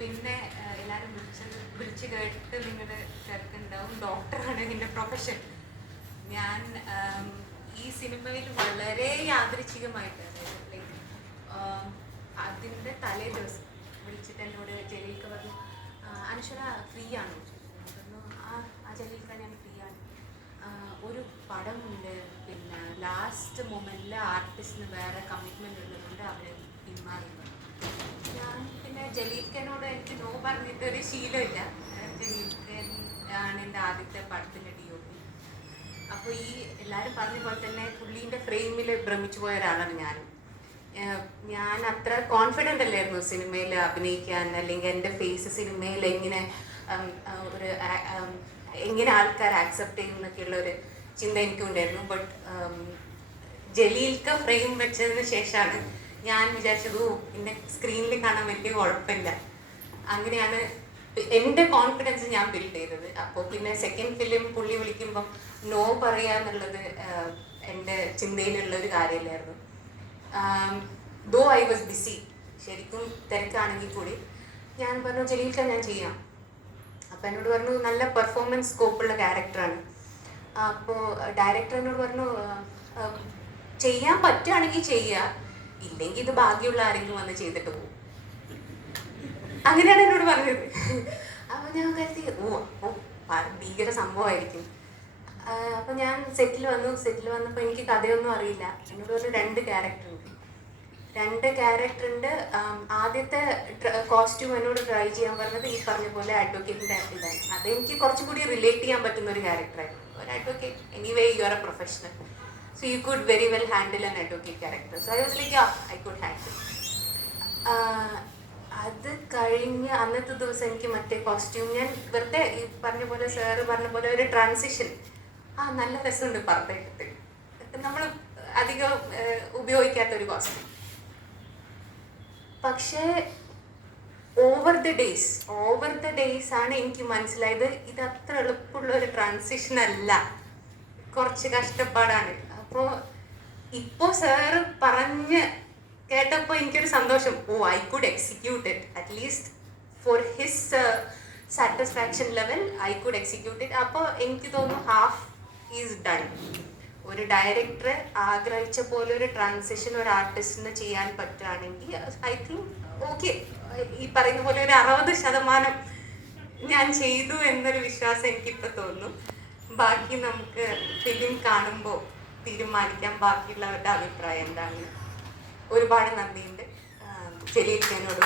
പിന്നെ എല്ലാവരും വിളിച്ച് കേട്ട് നിങ്ങൾ കേൾക്കുന്നുണ്ടാവും, ഡോക്ടറാണ് എൻ്റെ പ്രൊഫഷൻ. ഞാൻ ഈ സിനിമയിൽ വളരെ യാദൃച്ഛികമായിട്ട്, ലൈക്ക് അതിൻ്റെ തലേ ദിവസം വിളിച്ചിട്ട് എന്നോട് ജലീൽക്ക പറഞ്ഞു, അനശ്വര ഫ്രീ ആണോ? പറഞ്ഞു ആ ജലീൽക്ക ഞാൻ ഫ്രീ ആണ്, ഒരു പടമുണ്ട്, പിന്നെ ലാസ്റ്റ് മൊമെൻറ്റിൽ ആർട്ടിസ്റ്റിന് വേറെ കമ്മിറ്റ്മെൻറ്റ് ഉള്ളതുകൊണ്ട് അവർ പിന്മാറി. ഞാൻ പിന്നെ ജലീൽക്കനോട് എനിക്ക് നോ പറഞ്ഞിട്ടൊരു ശീലമില്ല. ജലീൽക്കൻ ആണ് എൻ്റെ ആദ്യത്തെ പടത്തിൻ്റെ DOP. അപ്പോൾ ഈ എല്ലാവരും പറഞ്ഞ പോലെ തന്നെ പുള്ളീൻ്റെ ഫ്രെയിമിൽ ഭ്രമിച്ചു പോയ ഒരാളാണ് ഞാൻ അത്ര കോൺഫിഡൻ്റ് അല്ലായിരുന്നു സിനിമയിൽ അഭിനയിക്കാൻ, അല്ലെങ്കിൽ എൻ്റെ ഫേസ് സിനിമയിൽ എങ്ങനെ ആൾക്കാർ ആക്സെപ്റ്റ് ചെയ്യും എന്നൊക്കെയുള്ള ഒരു ചിന്ത എനിക്കുണ്ടായിരുന്നു. ബട്ട് ജലീൽക്ക ഫ്രെയിം വെച്ചതിന് ശേഷമാണ് ഞാൻ വിചാരിച്ചത് പിന്നെ സ്ക്രീനിൽ കാണാൻ വലിയ കുഴപ്പമില്ല. അങ്ങനെയാണ് എൻ്റെ കോൺഫിഡൻസ് ഞാൻ ബിൽഡ് ചെയ്തത്. അപ്പോൾ പിന്നെ സെക്കൻഡ് ഫിലിം പുള്ളി വിളിക്കുമ്പം നോ പറയുക എന്നുള്ളത് എൻ്റെ ചിന്തയിലുള്ളൊരു കാര്യമില്ലായിരുന്നു. ദോ ഐ വാസ് ബിസി, ശരിക്കും തിരക്കാണെങ്കിൽ കൂടി ഞാൻ പറഞ്ഞു ജലീൽക്ക ഞാൻ ചെയ്യാം. അപ്പോൾ എന്നോട് പറഞ്ഞു നല്ല പെർഫോമൻസ് സ്കോപ്പുള്ള ക്യാരക്ടറാണ്. അപ്പോൾ ഡയറക്ടർ എന്നോട് പറഞ്ഞു ചെയ്യാൻ പറ്റുകയാണെങ്കിൽ ചെയ്യുക, ഇല്ലെങ്കിൽ ഇത് ഭാഗ്യമുള്ള ആരെങ്കിലും വന്ന് ചെയ്തിട്ട് പോകും. അങ്ങനെയാണ് എന്നോട് പറഞ്ഞത്. അപ്പോൾ ഞാൻ കരുതി ഭീകര സംഭവമായിരിക്കും. അപ്പോൾ ഞാൻ സെറ്റിൽ വന്നപ്പോൾ എനിക്ക് കഥയൊന്നും അറിയില്ല. എന്നോട് ഒരു 2 ക്യാരക്ടറുണ്ട്. ആദ്യത്തെ കോസ്റ്റ്യൂം എന്നോട് ട്രൈ ചെയ്യാൻ പറഞ്ഞത് ഈ പറഞ്ഞ പോലെ അഡ്വക്കേറ്റിൻ്റെ ഇതാണ്. അതെനിക്ക് കുറച്ചും കൂടി റിലേറ്റ് ചെയ്യാൻ പറ്റുന്ന ഒരു ക്യാരക്ടറായിരുന്നു. ഒരു advocate, anyway you are A professional, so you could very well handle an advocate character. So I was like, yeah, I could handle. അത് കഴിഞ്ഞ് അന്നത്തെ ദിവസം എനിക്ക് മറ്റേ കോസ്റ്റ്യൂം ഞാൻ വെറുതെ ഈ പറഞ്ഞ പോലെ സാറ് പറഞ്ഞ പോലെ ഒരു ട്രാൻസിഷൻ, നല്ല രസമുണ്ട് പറഞ്ഞിട്ട്, നമ്മൾ അധികം ഉപയോഗിക്കാത്തൊരു കോസ്റ്റ്യൂം. പക്ഷേ ഓവർ ദ ഡേയ്സ് ആണ് എനിക്ക് മനസ്സിലായത് ഇത് അത്ര എളുപ്പമുള്ള ഒരു ട്രാൻസിഷൻ അല്ല, കുറച്ച് കഷ്ടപ്പാടാണ്. അപ്പോൾ ഇപ്പോൾ സാറ് പറഞ്ഞ് കേട്ടപ്പോൾ എനിക്കൊരു സന്തോഷം, I could execute it, at least for his satisfaction level I could execute it. അപ്പോൾ എനിക്ക് തോന്നുന്നു ഹാഫ് ഈസ് ഡൺ. ഒരു ഡയറക്ടർ ആഗ്രഹിച്ച പോലെ ഒരു ട്രാൻസിഷൻ ഒരു ആർട്ടിസ്റ്റിന് ചെയ്യാൻ പറ്റുകയാണെങ്കിൽ ഐ തിങ്ക് ഓക്കെ, ഈ പറയുന്ന പോലെ ഒരു 60% ഞാൻ ചെയ്തു എന്നൊരു വിശ്വാസം എനിക്കിപ്പോൾ തോന്നുന്നു. ബാക്കി നമുക്ക് ഫിലിം കാണുമ്പോൾ തീരുമാനിക്കാം ബാക്കിയുള്ളവരുടെ അഭിപ്രായം എന്താണ്. ഒരുപാട് നന്ദിയുണ്ട് ജലീൽക്കനോട്.